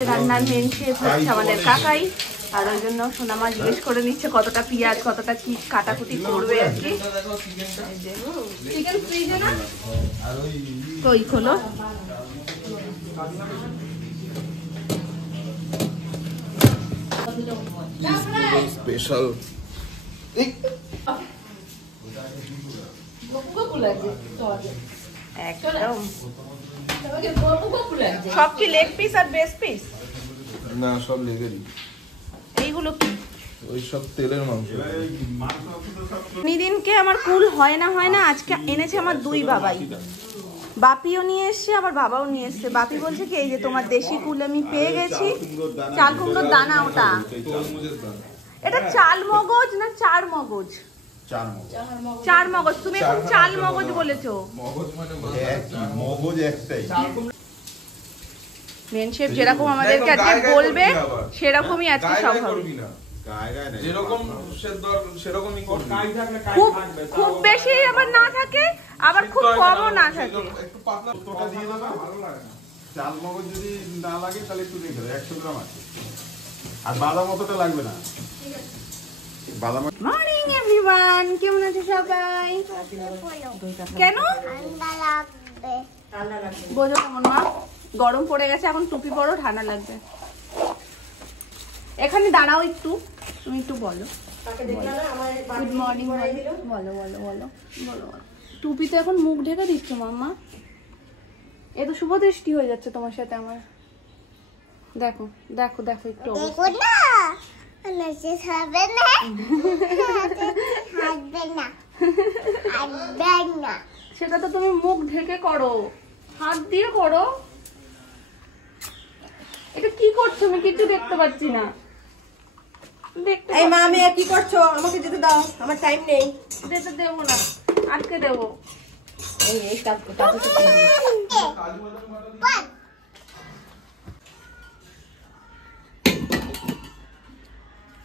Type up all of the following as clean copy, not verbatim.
রান্নার main chef হচ্ছে আমাদের কাকাই, আর ওই জন্য সোনামা জিজ্ঞেস করে নিচ্ছে কতটা পেঁয়াজ কতটা কি কাটাকুটি করবে আর কি। চিকেন ফ্রিজে না তো এই হলো স্পেশাল একদম। সব কি লেগ পিস আর বেস পিস? না, সব লেগেরই। এইগুলো কি? ওই সব তেলের মাংস। নিদিনকে আমার কুল হয় না আজকে এনেছে আমার দুই বাবাই। বাপিও নিয়ে এসছে আবার বাবাও নিয়ে এসছে। বাপি বলছে কি এই যে তোমার দেশি কুল আমি পেয়ে গেছি, চাল কুমড়োর দানা। ওটা এটা চাল মগজ না চার মগজ? চার মগজ। তুমি এখন চাল মগজ বলেছো। মগজ একটাই। মেন শেফ যেরকম আমাদেরকে আজকে বলবে সেরকমই আজকে সব হবে। খুব বেশি আবার না থাকে, আবার খুব কমও না থাকে। চাল মগজ যদি না লাগে তাহলে একটু দিয়ে দেবে, 100 গ্রাম আছে। আর বাদাম অতটা লাগবে না। মর্নিং এভরিওয়ান, কেমন আছো সবাই? কেন বোঝো কেমন মা? গরম পড়ে গেছে, এখন টুপি পরো, ঠান্ডা লাগবে। এখানে দাঁড়াও একটু, তুমি একটু বলো। গুড মর্নিং বলো বলো বলো বলো। টুপি তো এখন মুখ ঢেকে দিচ্ছ মাম্মা। এ তো শুভ দৃষ্টি হয়ে যাচ্ছে তোমার সাথে আমার। দেখো দেখো দেখো একটু সেটা তো তুমি মুখ ঢেকে করো, হাত দিয়ে করো। এটা কি করছো? আমি কিছু দেখতে পাচ্ছি না। এই মা, আমি কি করছো? আমাকে যেতে দাও, আমার টাইম নেই। যেতে দেবো না, আজকে দেবো। এই কাজ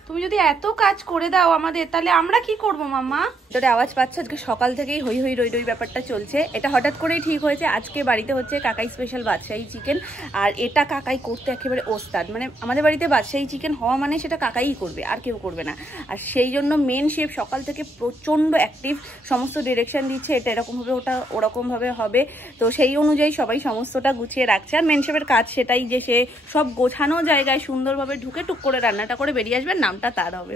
তুমি যদি এত কাজ করে দাও আমাদের, তাহলে আমরা কি করবো মাম্মা? যদি আওয়াজ পাচ্ছ, আজকে সকাল থেকেই হই হই রই রই ব্যাপারটা চলছে। এটা হঠাৎ করেই ঠিক হয়েছে। আজকে বাড়িতে হচ্ছে কাকাই স্পেশাল বাদশাহী চিকেন, আর এটা কাকাই করতে একেবারে ওস্তাদ। মানে আমাদের বাড়িতে বাদশাহী চিকেন হওয়া মানে সেটা কাকাই করবে, আর কেউ করবে না। আর সেই জন্য মেন শেফ সকাল থেকে প্রচণ্ড অ্যাক্টিভ, সমস্ত ডিরেকশন দিচ্ছে, এটা এরকমভাবে ওটা ওরকমভাবে হবে। তো সেই অনুযায়ী সবাই সমস্তটা গুছিয়ে রাখছে। আর মেন শেফের কাজ সেটাই যে সে সব গোছানো জায়গায় সুন্দরভাবে ঢুকে টুক করে রান্নাটা করে বেরিয়ে আসবে, নামটা তার হবে।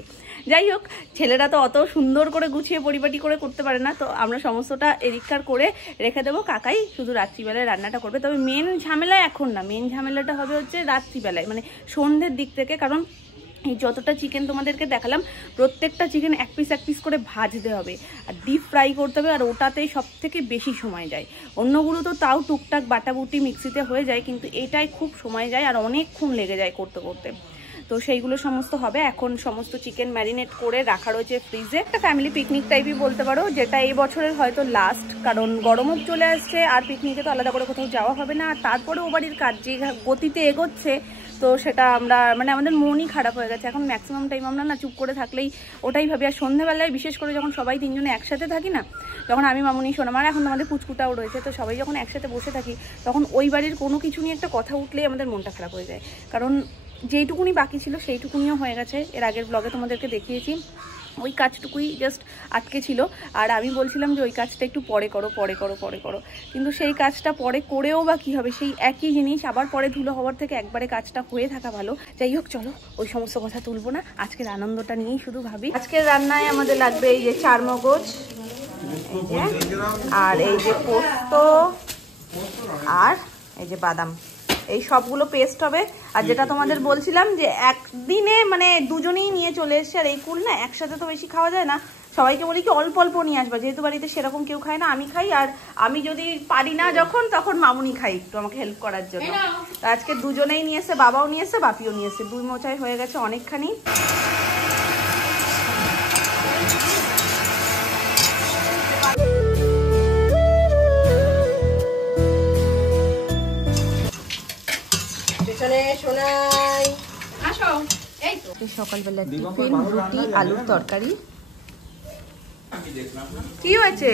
যাই হোক, ছেলেরা তো অত সুন্দর করে গুছিয়ে পরিপাটি করে করতে পারে না, তো আমরা সমস্তটা এদিককার করে রেখে দেবো। কাকাই শুধু রাত্রিবেলায় রান্নাটা করবে। তবে মেন ঝামেলা এখন না, মেন ঝামেলাটা হবে হচ্ছে রাত্রিবেলায়, মানে সন্ধ্যের দিক থেকে। কারণ এই যতটা চিকেন তোমাদেরকে দেখালাম, প্রত্যেকটা চিকেন এক পিস করে ভাজতে হবে আর ডিপ ফ্রাই করতে হবে, আর ওটাতেই সব থেকে বেশি সময় যায়। অন্যগুলো তো তাও টুকটাক বাটাবুটি মিক্সিতে হয়ে যায়, কিন্তু এটাই খুব সময় যায় আর অনেকক্ষণ লেগে যায় করতে করতে। তো সেইগুলো সমস্ত হবে। এখন সমস্ত চিকেন ম্যারিনেট করে রাখা রয়েছে ফ্রিজে। একটা ফ্যামিলি পিকনিক টাইপই বলতে পারো, যেটা এই বছরের হয়তো লাস্ট, কারণ গরমও চলে আসছে আর পিকনিকে তো আলাদা করে কোথাও যাওয়া হবে না। আর তারপরে ও বাড়ির কাজ যে গতিতে এগোচ্ছে, তো সেটা আমরা মানে আমাদের মনই খারাপ হয়ে গেছে। এখন ম্যাক্সিমাম টাইম আমরা না চুপ করে থাকলেই ওটাই ভাবি। আর সন্ধ্যাবেলায় বিশেষ করে যখন সবাই তিনজনে একসাথে থাকি না, যখন আমি মামুনি সোনামার, এখন আমাদের পুচকুটাও রয়েছে, তো সবাই যখন একসাথে বসে থাকি, তখন ওই বাড়ির কোনো কিছু নিয়ে একটা কথা উঠলেই আমাদের মনটা খারাপ হয়ে যায়। কারণ যেইটুকুনি বাকি ছিল সেইটুকুনিও হয়ে গেছে। এর আগের ব্লগে তোমাদেরকে দেখিয়েছি, ওই কাজটুকুই জাস্ট আটকে ছিল। আর আমি বলছিলাম যে ওই কাজটা একটু পরে করো পরে করো পরে করো, কিন্তু সেই কাজটা পরে করেও বা কী হবে? সেই একই জিনিস আবার পরে ধুলো হওয়ার থেকে একবারে কাজটা হয়ে থাকা ভালো। যাই হোক, চলো ওই সমস্ত কথা তুলবো না, আজকের আনন্দটা নিয়েই শুধু ভাবি। আজকের রান্নায় আমাদের লাগবে এই যে চার মগজ, আর এই যে পোস্ত, আর এই যে বাদাম, এই সবগুলো পেস্ট হবে। আর যেটা তোমাদের বলছিলাম যে একদিনে মানে দুজনেই নিয়ে চলে এসছে। আর এই কুল না একসাথে তো বেশি খাওয়া যায় না, সবাইকে বলি কি অল্প অল্প নিয়ে আসবা, যেহেতু বাড়িতে সেরকম কেউ খায় না, আমি খাই। আর আমি যদি পারি না তখন মামুনি খাই একটু আমাকে হেল্প করার জন্য। আজকে দুজনেই নিয়ে এসে, বাবাও নিয়ে এসে বাপিও নিয়ে এসে, দুই মোচাই হয়ে গেছে অনেকখানি। সকালবেলা টিফিন রুটি আলুর তরকারি। কি হয়েছে?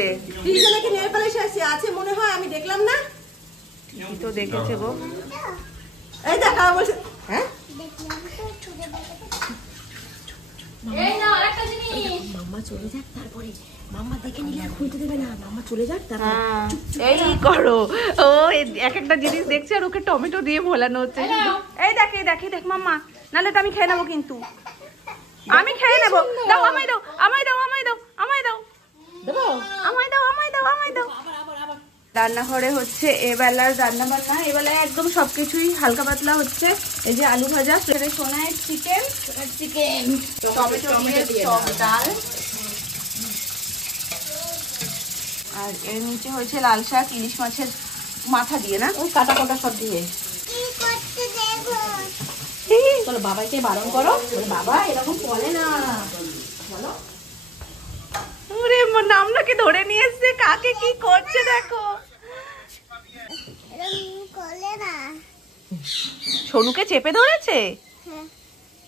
আছে মনে হয়, আমি দেখলাম না। তো দেখেছে গো, এই দেখা বলছে চলে যাক, তারপরে মাম্মা দেখে নিলে আর খুলতে দেবে না। মাম্মা চলে যাক, তারপরে এই করো। ও এক একটা জিনিস দেখছে আর ওকে টমেটো দিয়ে ভোলানো হচ্ছে। এই দেখ মাম্মা, নাহলে তো আমি খেয়ে নেবো। কিন্তু আমি খেয়ে নেবো। দাও, আমায় দাও, আমায় দাও, আমায় দাও, আমায় দাও, দেবো। আমায় দাও, আমায় দাও, আমায় দাও। রান্নাঘরে হচ্ছে এবেলার রান্না বান্না। এবেলায় একদম সবকিছুই হালকা পাতলা হচ্ছে। এই যে আলু ভাজা, সোনায় চিকেন, টমেটো দিয়ে টক ডাল, আর এর নিচে হয়েছে লাল শাক, ইলিশ মাছের মাথা দিয়ে, না কাটা কাটা সব দিয়ে। চলো বাবাকে বারণ করো। বাবা এরকম বলে না, বলো। নামটাকে ধরে নিয়ে এসছে, কাকে কি করছে দেখো। সোনুকে চেপে ধরেছে,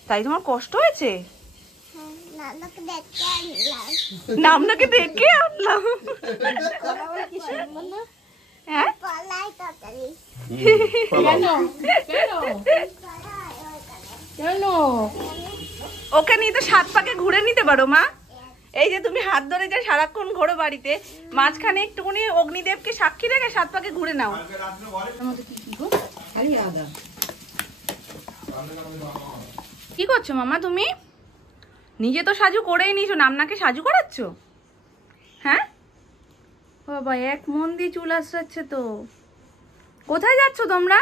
তাই তোমার কষ্ট হয়েছে? নামটাকে দেখে আনলাম। হ্যাঁ, ওকে নিয়ে তো 7 পাকে ঘুরে নিতে পারো মা। এই যে তুমি হাত ধরে যে সারাক্ষণ ঘোরো বাড়িতে, মাঝখানে একটুখানি অগ্নিদেবকে সাক্ষী রেখে 7 পাকে ঘুরে নাও। কি করছো মামা তুমি? নিজে তো সাজু করেই নিয়েছো, নামনাকে সাজু করাচ্ছ? হ্যাঁ বাবা, এক মন দিয়ে চুল আসছে তো। কোথায় যাচ্ছ তোমরা?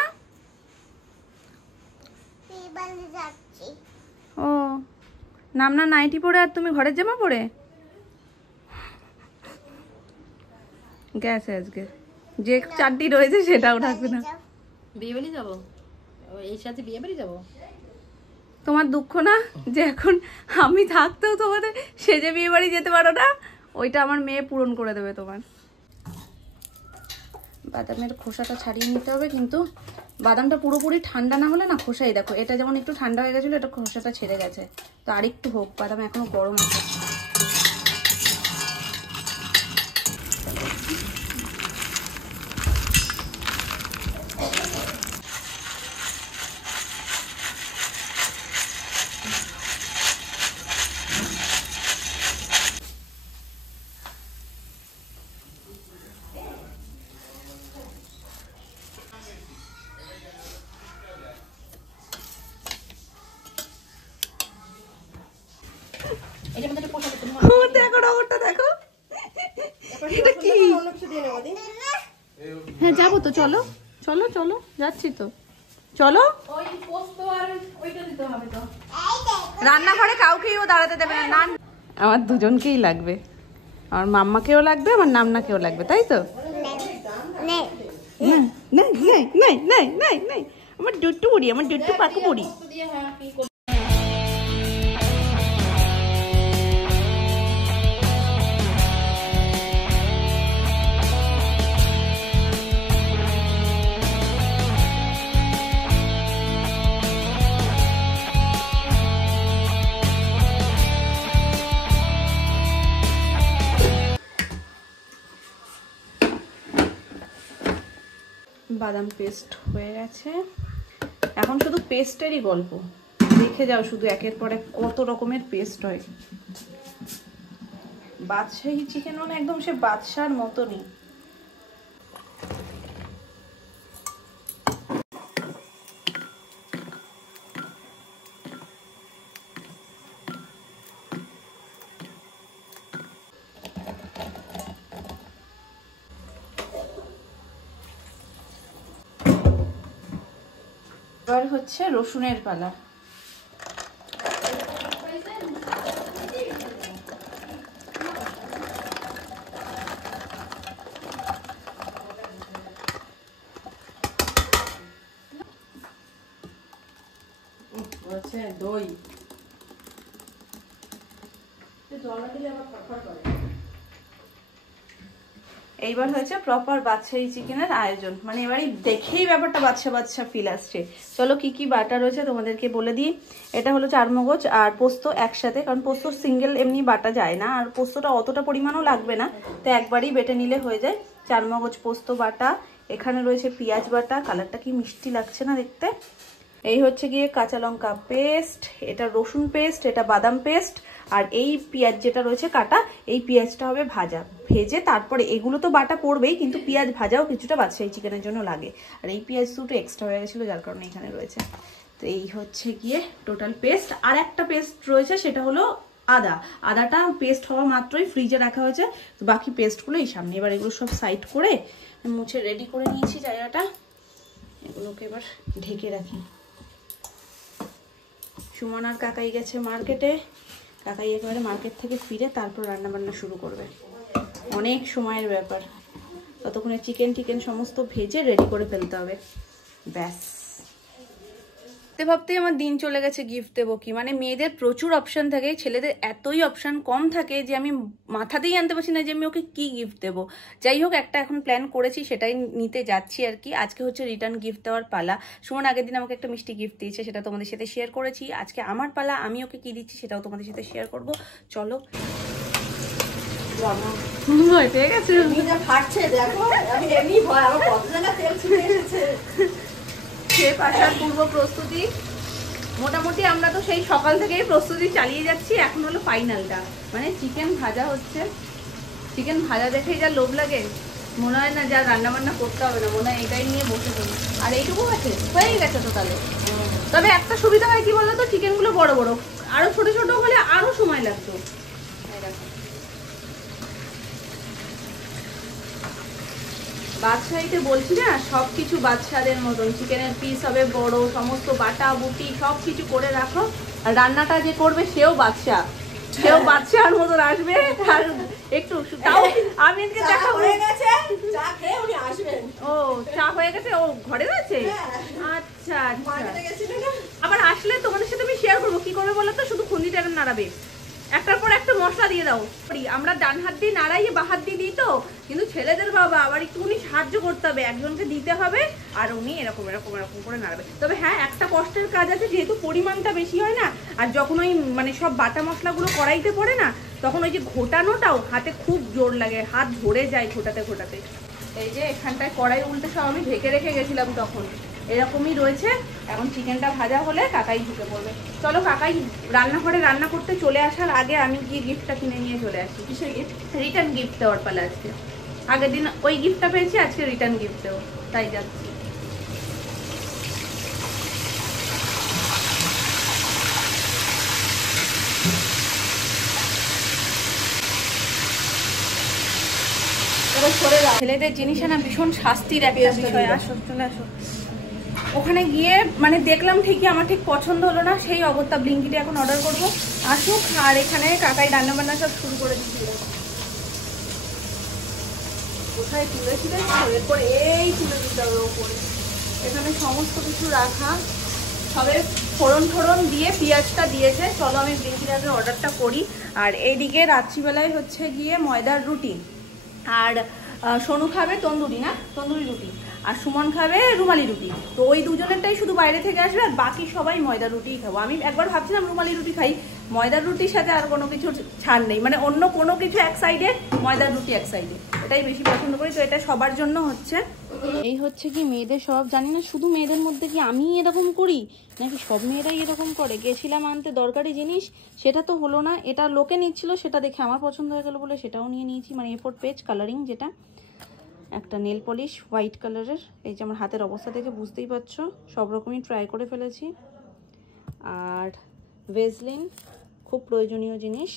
ও, নামনা নাইটি পরে আর তুমি ঘরের জামা পরে গেছে। আজকে যে চারটি রয়েছে সেটাও থাকবে না। বিয়ে বাড়ি যাবো, এই সাথে বিয়ে বাড়ি যাবো। তোমার দুঃখ না যে এখন আমি থাকতেও তোমাদের সেজে বিয়ে বাড়ি যেতে পারো না? ওইটা আমার মেয়ে পূরণ করে দেবে তোমার। বাদামের খোসাটা ছাড়িয়ে নিতে হবে, কিন্তু বাদামটা পুরোপুরি ঠান্ডা না হলে না খোসাই, দেখো এটা যেমন একটু ঠান্ডা হয়ে গেছিলো, এটা খোসাটা ছেড়ে গেছে। তো আরেকটু হোক, বাদাম এখনো গরম আছে। দেখো রঙটা দেখো, এটা কি? হ্যাঁ যাবো তো, চলো চলো চলো, যাচ্ছি তো, চলো। রান্নাঘরে কাউকেই ও দাঁড়াতে দেবে না। আমার দুজনকেই লাগবে, আমার মাম্মাকেও লাগবে, আমার নামনাকেও লাগবে, তাই তো? আমার দুট্টু বুড়ি, আমার দুট্টু পাকু বুড়ি। বাদাম পেস্ট হয়ে গেছে, এখন শুধু পেস্টেরই গল্প। দেখে যাও শুধু একের পর এক কত রকমের পেস্ট হয়। বাদশাহী চিকেন মানে একদম সে বাদশার মতনই। এবার হচ্ছে রসুনের পালা। দই এইবার হয়েছে প্রপার বাদশাহী চিকেনের আয়োজন, মানে এবারে দেখেই ব্যাপারটা বাদশা বাদশা ফিল আসছে। চলো কি কি বাটা রয়েছে তোমাদেরকে বলে দিই। এটা হলো চারমগজ আর পোস্ত একসাথে, কারণ পোস্ত সিঙ্গেল এমনি বাটা যায় না, আর পোস্তটা অতটা পরিমাণও লাগবে না, তো একবারই বেটে নিলে হয়ে যায়। চারমগজ পোস্ত বাটা, এখানে রয়েছে পেঁয়াজ বাটা, কালারটা কি মিষ্টি লাগছে না দেখতে। এই হচ্ছে গিয়ে কাঁচা লঙ্কা পেস্ট, এটা রসুন পেস্ট, এটা বাদাম পেস্ট, আর এই পেঁয়াজ যেটা রয়েছে কাটা, এই পেঁয়াজটা হবে ভাজা, ভেজে তারপরে এগুলো তো বাটা পড়বেই, কিন্তু পেঁয়াজ ভাজাও কিছুটা বাদশাহী চিকেনের জন্য লাগে। আর এই পেঁয়াজ দুটো এক্সট্রা হয়ে গেছিলো, যার কারণে এখানে রয়েছে। তো এই হচ্ছে গিয়ে টোটাল পেস্ট। আর একটা পেস্ট রয়েছে, সেটা হলো আদাটা পেস্ট হওয়া মাত্রই ফ্রিজে রাখা হয়েছে। তো বাকি পেস্টগুলো এই সামনে। এবার এগুলো সব সাইড করে মুছে রেডি করে নিয়েছি জায়গাটা। এগুলোকে এবার ঢেকে রাখি। সুমন আর কাকাই গেছে মার্কেটে। কাকাই একেবারে মার্কেট থেকে ফিরে তারপর রান্নাবান্না শুরু করবে। অনেক সময়ের ব্যাপার। ততক্ষণে চিকেন সমস্ত ভেজে রেডি করে ফেলতে হবে, ব্যাস। ভাবতেই আমার দিন চলে গেছে গিফট দেবো কি। মানে মেয়েদের প্রচুর অপশান থাকে, ছেলেদের এতই অপশান কম থাকে যে আমি মাথাতেই আনতে পারছি না যে আমি ওকে কি গিফট দেবো। যাই হোক, একটা এখন প্ল্যান করেছি, সেটাই নিতে যাচ্ছি আর কি। আজকে হচ্ছে রিটার্ন গিফট দেওয়ার পালা। সুমন আগের দিন আমাকে একটা মিষ্টি গিফট দিয়েছে, সেটা তোমাদের সাথে শেয়ার করেছি। আজকে আমার পালা, আমি ওকে কি দিচ্ছি সেটাও তোমাদের সাথে শেয়ার করবো। চলো। ভয় পেয়ে গেছে, ফাটছে দেখো, আমি এমনি ভয়, আমার কত জায়গা তেল ছিটে এসেছে। শেফ আসার পূর্ব প্রস্তুতি মোটামুটি আমরা তো সেই সকাল থেকেই প্রস্তুতি চালিয়ে যাচ্ছি। এখন হলো ফাইনালটা, মানে চিকেন ভাজা হচ্ছে। চিকেন ভাজা দেখেই যা লোভ লাগে, মনে হয় না যা রান্না বান্না করতে হবে না, মনে হয় এটাই নিয়ে বসে পড়ি। আর এইটুকু আছে, হয়ে গেছে তো তাহলে। তবে একটা সুবিধা হয় কি বলতো, চিকেনগুলো বড় বড়, আরো ছোট ছোট হলে আরো সময় লাগতো। বাদশাহীতে বলছি না, সবকিছু বাদশাদের মতন। চিকেনের পিস হবে বড়, সমস্ত বাটা বুটি সব কিছু করে রাখো। আর রান্নাটা যে করবে সেও বাদশার মতন আসবে। আর একটু তাও আমি দেখা হয়ে গেছে, চা খেয়ে উনি আসবেন। ও চা হয়ে গেছে, ও ঘরে আছে। আচ্ছা আবার আসলে তোমাদের সাথে আমি শেয়ার করবো কি করবে বলো তো। শুধু খুন্দিটা এখন নাড়াবে, একটার পর একটা মশলা দিয়ে দাও। আমরা ডান হাত দিয়ে নাড়াই, বা হাত দিয়ে দিই তো, কিন্তু ছেলেদের বাবা আবার একটুখানি সাহায্য করতে হবে, একজনকে দিতে হবে, আর উনি এরকম এরকম এরকম করে নাড়াবে। তবে হ্যাঁ, একটা কষ্টের কাজ আছে, যেহেতু পরিমাণটা বেশি হয় না, আর যখন ওই মানে সব বাটা মশলাগুলো কড়াইতে পড়ে না, তখন ওই যে ঘোটানোটাও হাতে খুব জোর লাগে, হাত ধরে যায় ঘোটাতে ঘোটাতে। এই যে এখানটায় কড়াই উল্টে সব আমি ঢেকে রেখে গেছিলাম, তখন এরকমই রয়েছে। এখন চিকেনটা ভাজা হলে কাকাই ঢুকে পড়বে। চলো, কাকাই রান্নাঘরে রান্না করতে চলে আসার আগে আমি গিয়ে গিফটটা কিনে নিয়ে চলে আসি। কিসের গিফট? রিটার্ন গিফট দেওয়ার পালা আজকে। আগের দিন ওই গিফটটা পেয়েছি, আজকে রিটার্ন গিফট দেবো, তাই যাচ্ছি। ছেলেদের জিনিসে না ভীষণ শাস্তির একটা বিষয়। আসো, চলে আসো। ওখানে গিয়ে মানে দেখলাম ঠিকই, আমার ঠিক পছন্দ হলো না, সেই অবস্থা। ব্লিঙ্কিটে এখন অর্ডার করবো, আসুক। আর এখানে কাকাই রান্না বান্না সব শুরু করে দিচ্ছিল। কোথায় তুলেছিলে? এরপর এই তুলে দিতে হবে ওপরে। এখানে সমস্ত কিছু রাখা, সবে ফোড়ন দিয়ে পেঁয়াজটা দিয়েছে। চলো আমি ব্লিঙ্কিটে আগে অর্ডারটা করি। আর এইদিকে রাত্রিবেলায় হচ্ছে গিয়ে ময়দার রুটি, আর সোনু খাবে তন্দুরি রুটি, আর সুমন খাবে রুমালি রুটি। তো ওই দুজনেরটাই শুধু বাইরে থেকে আসবে, আর বাকি সবাই ময়দা রুটিই খাবো। আমি একবার ভাবছিলাম রুমালি রুটি খাই, ময়দার রুটির সাথে আর কোনো কিছু ছাড় নেই, মানে অন্য কোনো কিছু এক সাইডে, ময়দার রুটি এক সাইডে, এটাই বেশি পছন্দ করি। তো এটা সবার জন্য হচ্ছে। এই হচ্ছে কি মেয়েদের স্বভাব, জানি না শুধু মেয়েদের মধ্যে কি আমি এরকম করি নাকি সব মেয়েরাই এরকম করে। গেছিলাম আনতে দরকারি জিনিস, সেটা তো হলো না, এটা লোকে নিচ্ছিল, সেটা দেখে আমার পছন্দ হয়ে গেল বলে সেটাও নিয়ে নিয়েছি। মানে A4 পেজ কালারিং, যেটা একটা নেল পলিশ হোয়াইট কালারের। এই যে আমার হাতের অবস্থা দেখে বুঝতেই পারছো, সব রকমই ট্রাই করে ফেলেছি। আর ভেজলিন, খুব প্রয়োজনীয় জিনিস।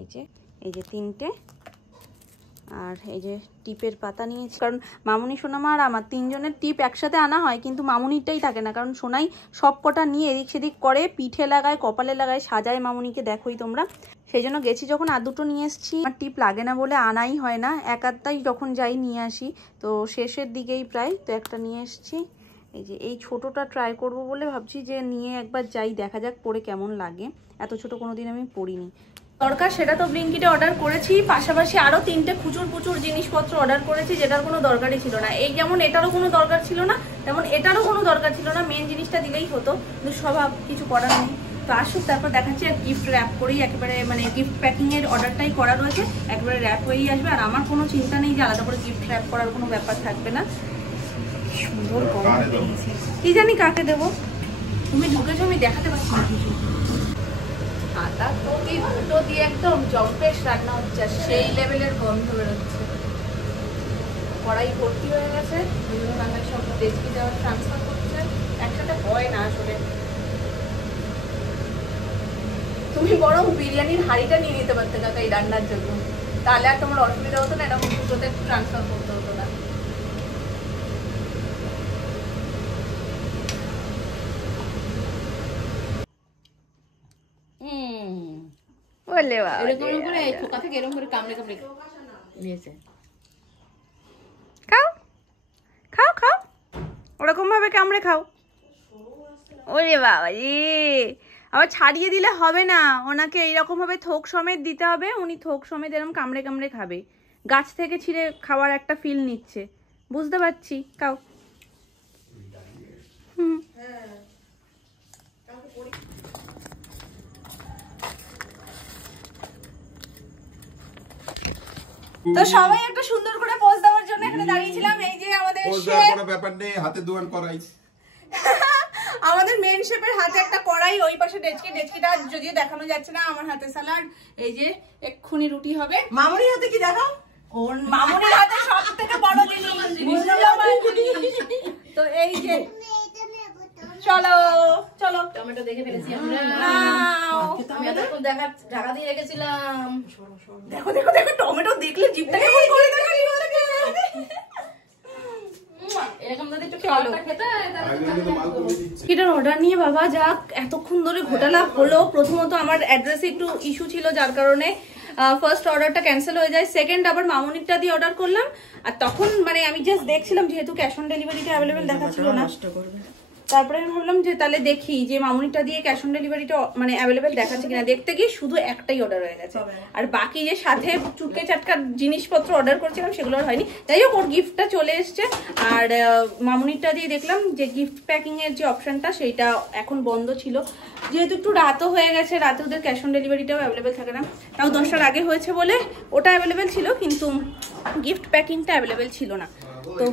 এই যে 3টে। আর এই যে টিপের পাতা নিয়েছি, কারণ মামুনি, সোনামা আর আমার 3 জনের টিপ একসাথে আনা হয়, কিন্তু মামুনিরটাই থাকে না, কারণ সোনাই সব কটা নিয়ে এদিক সেদিক করে, পিঠে লাগায়, কপালে লাগায়, সাজায় মামুনিকে, দেখোই তোমরা। সেই জন্য গেছি যখন আর 2টো নিয়ে এসেছি। আমার টিপ লাগে না বলে আনাই হয় না, একাত্তাই যখন যাই নিয়ে আসি। তো শেষের দিকেই প্রায়, তো একটা নিয়ে এসেছি। এই যে এই ছোটোটা ট্রাই করব বলে ভাবছি যে নিয়ে একবার যাই, দেখা যাক পরে কেমন লাগে। এত ছোট কোনোদিন আমি পরিনি। দরকার সেটা তো ব্লিঙ্কিটে অর্ডার করেছি, পাশাপাশি আরও 3টে প্রচুর জিনিসপত্র অর্ডার করেছি, যেটার কোনো দরকারই ছিল না। এই যেমন এটারও কোনো দরকার ছিল না, তেমন এটারও কোনো দরকার ছিল না, মেন জিনিসটা দিলেই হতো, কিন্তু স্বভাব কিছু করার নেই। তো আসুক, তারপর দেখাচ্ছি। আর গিফট র্যাপ করেই একেবারে, মানে গিফট প্যাকিংয়ের অর্ডারটাই করা রয়েছে, একবারে র্যাপ হয়েই আসবে। আর আমার কোনো চিন্তা নেই যে আলাদা করে গিফট র্যাপ করার কোনো ব্যাপার থাকবে না। সুন্দর গন্ধ বেরিয়েছে, কি জানি কাকে দেবো। তুমি ঢুকেছো, আমি দেখাতে পারছি না কিছু। আটা তো কি দুটো দিয়ে একদম জম্পেশ রান্না হচ্ছে, সেই লেভেলের গন্ধ বেরোচ্ছে। কড়াই ভর্তি হয়ে গেছে, বিভিন্ন রান্নায় সব ডেচকি দেওয়ার ট্রান্সফার করছে, একসাথে হয় না আসলে। তুমি বরং বিরিয়ানির হাঁড়িটা নিয়ে নিতে পারতে কাকা এই রান্নার জন্য, তাহলে আর তোমার অসুবিধা হতো না, এরকম দুটোতে ট্রান্সফার করতে হতো না। বলে এরকম করে খোকা থেকে এরকম করে কামড়ে কামড়ে নিয়েছে। খাও খাও খাও, ওরকম ভাবে কামড়ে খাও। ওরে বাবা রে, আবার ছাড়িয়ে দিলে হবে না, ওনাকে এইরকম ভাবে থোক সমেত দিতে হবে, উনি থোক সমেত এরকম কামড়ে কামড়ে খাবে। গাছ থেকে ছিঁড়ে খাওয়ার একটা ফিল নিচ্ছে, বুঝতে পারছি। খাও। তো সবাই একটা সুন্দর করে পোজ দেওয়ার জন্য এখানে দাঁড়িয়েছিলাম। এই যে আমাদের পোজ দেওয়ার কোনো ব্যাপার নেই, হাতে দোয়ান করাই। আমাদের মেন শেফের হাতে একটা কড়াই, ওই পাশে ডেচকিটা যদিও দেখানো যাচ্ছে না। আমার হাতে স্যালাড, এই যে এক্ষুনি রুটি হবে। মামুনির হাতে কি দেখাও? ওর মামুনির হাতে সব থেকে বড় জিনিস। তো এই যে চলো চলো, টমেটো দেখে ফেলেছি আমরা। আমি এতক্ষণ ঢাকা দিয়ে রেখেছিলাম। দেখো দেখো দেখো, টমেটো দেখলে জিভটা কেমন করে দেখালি। এরকম যদি একটু খাওয়াটা খেতে এটার অর্ডার নিয়ে বাবা যাক এতক্ষণ ধরে ঘোটালা হলো। প্রথমত আমার অ্যাড্রেসে একটু ইস্যু ছিল, যার কারণে ফার্স্ট অর্ডারটা ক্যান্সেল হয়ে যায়। সেকেন্ড আবার মামুনিরটা দিয়ে অর্ডার করলাম, আর তখন মানে আমি জাস্ট দেখছিলাম, যেহেতু ক্যাশ অন ডেলিভারিটা অ্যাভেলেবেল দেখাচ্ছিল না, তারপরে আমি ভাবলাম যে তাহলে দেখি যে মামুনিটা দিয়ে ক্যাশ অন ডেলিভারিটা মানে অ্যাভেলেবেল দেখাচ্ছে কিনা। দেখতে গিয়ে শুধু একটাই অর্ডার হয়ে গেছে, আর বাকি যে সাথে চুটকে চাটকার জিনিসপত্র অর্ডার করছিলাম সেগুলো আর হয়নি। যাই হোক, ওর গিফটটা চলে এসছে। আর মামুনিটা দিয়ে দেখলাম যে গিফট প্যাকিং এর যে অপশনটা সেইটা এখন বন্ধ ছিল, যেহেতু একটু রাতও হয়ে গেছে, রাতে ওদের ক্যাশ অন ডেলিভারিটাও অ্যাভেলেবেল থাকে না। তাও 10টার আগে হয়েছে বলে ওটা অ্যাভেলেবেল ছিল, কিন্তু গিফট প্যাকিংটা অ্যাভেলেবেল ছিল না। তো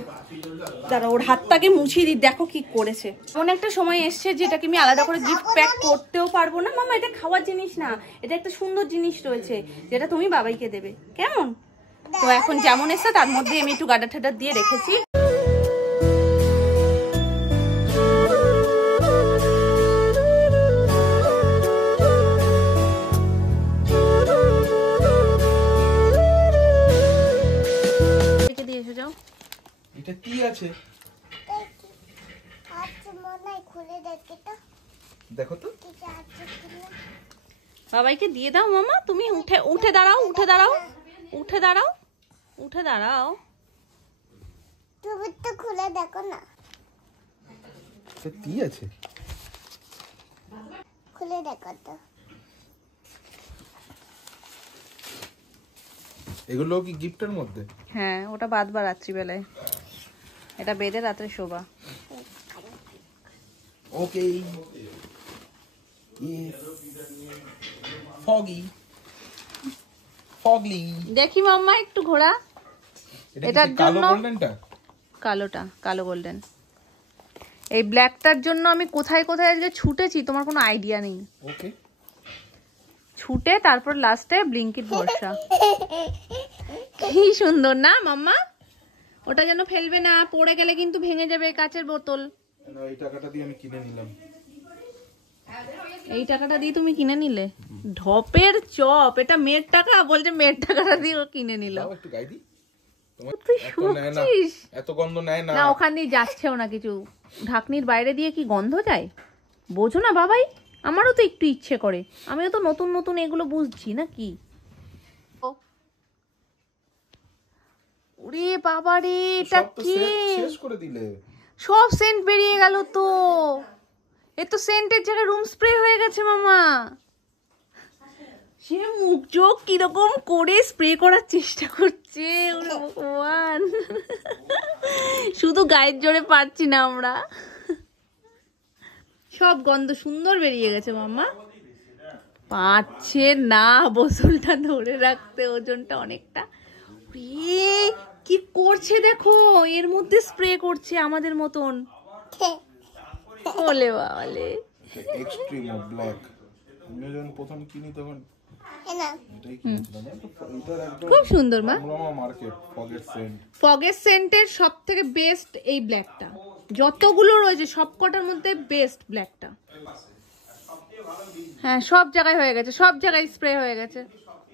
দাঁড়া, ওর হাতটাকে মুছিয়ে দিই, দেখো কি করেছে। এমন একটা সময় এসছে যেটাকে আমি আলাদা করে গিফট প্যাক করতেও পারবো না। মামা, এটা খাওয়ার জিনিস না, এটা একটা সুন্দর জিনিস রয়েছে যেটা তুমি বাবাইকে দেবে, কেমন? তো এখন যেমন এসছে তার মধ্যে আমি একটু গাডার ঠাডার দিয়ে রেখেছি। দিয়ে এসে যাও। এটা কি আছে দেখো তো, বাবাইকে দিয়ে দাও মামা। তুমি উঠে উঠে দাঁড়াও, উঠে দাঁড়াও, উঠে দাঁড়াও, উঠে দাঁড়াও। তুমি তো খুলে দেখো না, এটা কি আছে? খুলে দেখো তো। এগুলো কি গিফটের মধ্যে? হ্যাঁ, ওটা বাদবার রাত্রিবেলায়, এটা বেদে রাত্রে শোভা। ওকে, ফগি ফগলি। দেখি মাম্মা একটু ঘোরা। এটার জন্য কালোটা, কালো গোল্ডেন। এই ব্ল্যাকটার জন্য আমি কোথায় কোথায় আজকে ছুটেছি তোমার কোনো আইডিয়া নেই। ওকে, ছুটে তারপর লাস্টে ব্লিঙ্কিট ভরসা। কি সুন্দর না মাম্মা? ওটা যেন ফেলবে না, পড়ে গেলে কিন্তু ভেঙে যাবে কাচের বোতল। এই টাকাটা দিয়ে আমি কিনে নিলাম। এই টাকাটা দিয়ে তুমি কিনে নিলে? ঢপের চপ, এটা মেয়ের টাকা, বলছে মেয়ের টাকাটা দিয়ে ও কিনে নিল। একটু গাই দি। তুই শুনছিস? এত গন্ধ নেয় না। না, ওখান দিয়ে যাচ্ছেও না কিছু। ঢাকনির বাইরে দিয়ে কি গন্ধ যায় বোঝো না বাবাই? আমারও তো একটু ইচ্ছে করে, আমিও তো নতুন নতুন এগুলো বুঝছি না কি। ওরে বাবা রে, এটা কি? শেষ করে দিলে সব সেন্ট বেরিয়ে গেল তো। এ তো সেন্টের জায়গায় রুম স্প্রে হয়ে গেছে মামা। সে মুখ চোখ কিরকম করে স্প্রে করার চেষ্টা করছে, ওরে ভগবান। শুধু গায়ের জোরে পারছি না আমরা। সব গন্ধ সুন্দর বেরিয়ে গেছে মাম্মা। পারছে না বোতলটা ধরে রাখতে, ওজনটা অনেকটা। কি করছে দেখো, এর মধ্যে স্প্রে করছে আমাদের মতন। ওলে বাবালে, এক্সট্রিম ব্ল্যাক। আমি যখন প্রথম কিনি তখন না এটাই কিনেছিলাম। এটার একদম খুব সুন্দর মা। রমা মার্কেট ফগের সেন্ট। ফগের সেন্টের সব থেকে বেস্ট এই ব্ল্যাকটা, যতগুলো রয়েছে সবকটার মধ্যে বেস্ট ব্ল্যাকটা। হ্যাঁ সব জায়গায় হয়ে গেছে, সব জায়গায় স্প্রে হয়ে গেছে।